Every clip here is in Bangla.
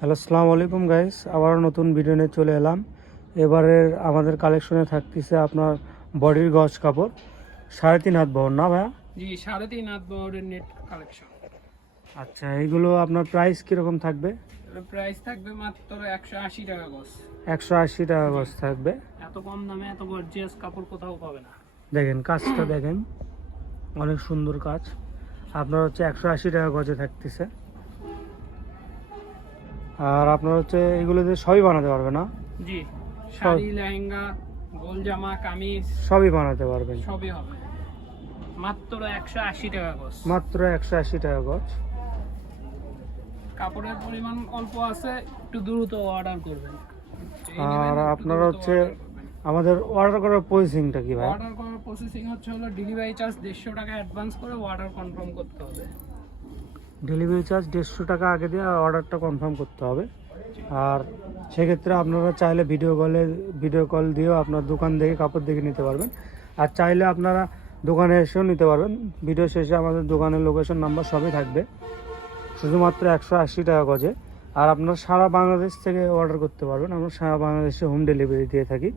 হ্যালো, আসসালামু আলাইকুম গাইস। আবারও নতুন ভিডিও নিয়ে চলে এলাম। এবারের আমাদের কালেকশনে থাকতেছে আপনার বডির গজ কাপড় 3.5 হাত বহর, না ভাইয়া? জি 3.5 হাত বহরের নেট কালেকশন। আচ্ছা, এইগুলো আপনার প্রাইস কীরকম থাকবে? প্রাইস থাকবে মাত্র 180 টাকা গজ। 180 টাকা গজ থাকবে। এত কম দামে এত গর্জিয়াস কাপড় কোথাও পাবে না। দেখেন কাজটা দেখেন, অনেক সুন্দর কাজ। আপনার হচ্ছে 180 টাকা গজে থাকতেছে। আর আপনার হচ্ছে এগুলোতে সবই বানাতে পারবে, না? জি, শাড়ি, লেহেঙ্গা, গোল জামা, কামিজ সবই বানাতে পারবেন। সবই হবে। মাত্র 180 টাকা গজ। মাত্র 180 টাকা গজ। কাপড়ের পরিমাণ অল্প আছে, একটু দ্রুত অর্ডার করবেন। আর আপনার হচ্ছে আমাদের অর্ডার করার প্রসেসিংটা কি ভাই? অর্ডার করার প্রসেসিং হলো ডেলিভারি চার্জ 150 টাকা অ্যাডভান্স করে অর্ডার কনফার্ম করতে হবে। ডেলিভারি চার্জ 150 টাকা আগে দিয়ে অর্ডারটা কনফার্ম করতে হবে। আর সেক্ষেত্রে আপনারা চাইলে ভিডিও কল দিয়েও আপনার দোকান দেখে কাপড় দেখে নিতে পারবেন। আর চাইলে আপনারা দোকানে এসেও নিতে পারবেন। ভিডিও শেষে আমাদের দোকানের লোকেশন নাম্বার সবই থাকবে। শুধুমাত্র 180 টাকা গজে। আর আপনারা সারা বাংলাদেশ থেকে অর্ডার করতে পারবেন। আমরা সারা বাংলাদেশে হোম ডেলিভারি দিয়ে থাকি।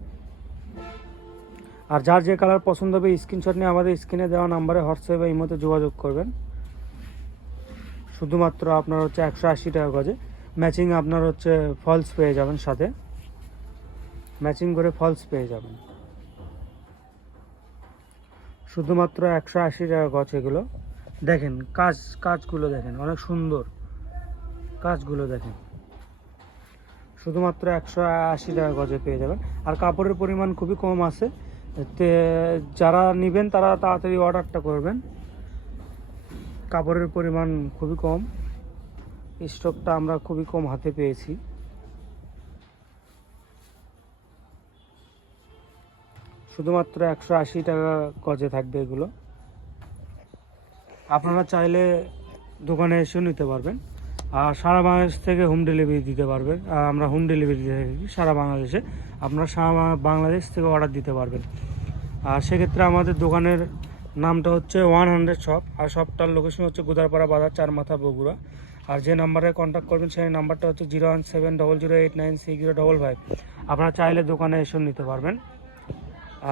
আর যার যে কালার পছন্দ হবে স্ক্রিনশট নিয়ে আমাদের স্ক্রিনে দেওয়া নাম্বারে হোয়াটসঅ্যাপ বা ইমোতে যোগাযোগ করবেন। শুধুমাত্র আপনার হচ্ছে 180 টাকা গজে। ম্যাচিং আপনার হচ্ছে ফলস পেয়ে যাবেন, সাথে ম্যাচিং করে ফলস পেয়ে যাবেন। শুধুমাত্র 180 টাকা গজ। এগুলো দেখেন কাজগুলো দেখেন, অনেক সুন্দর কাজগুলো দেখেন। শুধুমাত্র 180 টাকা গজে পেয়ে যাবেন। আর কাপড়ের পরিমাণ খুবই কম আছে, যারা নেবেন তারা তাড়াতাড়ি অর্ডারটা করবেন। কাপড়ের পরিমাণ খুবই কম, স্টকটা আমরা খুবই কম হাতে পেয়েছি। শুধুমাত্র 180 টাকা গজে থাকবে এগুলো। আপনারা চাইলে দোকানে এসেও নিতে পারবেন। আর সারা বাংলাদেশ থেকে হোম ডেলিভারি দিতে পারবেন। আর আমরা হোম ডেলিভারি দিয়ে থাকি সারা বাংলাদেশে। আপনারা সারা বাংলাদেশ থেকে অর্ডার দিতে পারবেন। আর সেক্ষেত্রে আমাদের দোকানের নামটা হচ্ছে 100 শপ। আর শপটার লোকেশন হচ্ছে গুদারপাড়া বাজার, চারমাথা, বগুড়া। আর যে নাম্বারে কন্ট্যাক্ট করবেন সেই নাম্বারটা হচ্ছে 01700896055। আপনারা চাইলে দোকানে এসেও নিতে পারবেন।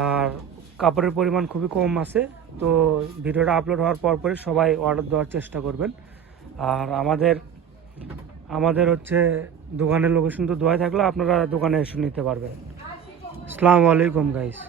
আর কাপড়ের পরিমাণ খুবই কম আছে, তো ভিডিওটা আপলোড হওয়ার পরপরই সবাই অর্ডার দেওয়ার চেষ্টা করবেন। আর আমাদের হচ্ছে দোকানের লোকেশন তো দেওয়াই থাকলে আপনারা দোকানে এসে নিতে পারবেন। আসসালামু আলাইকুম গাইস।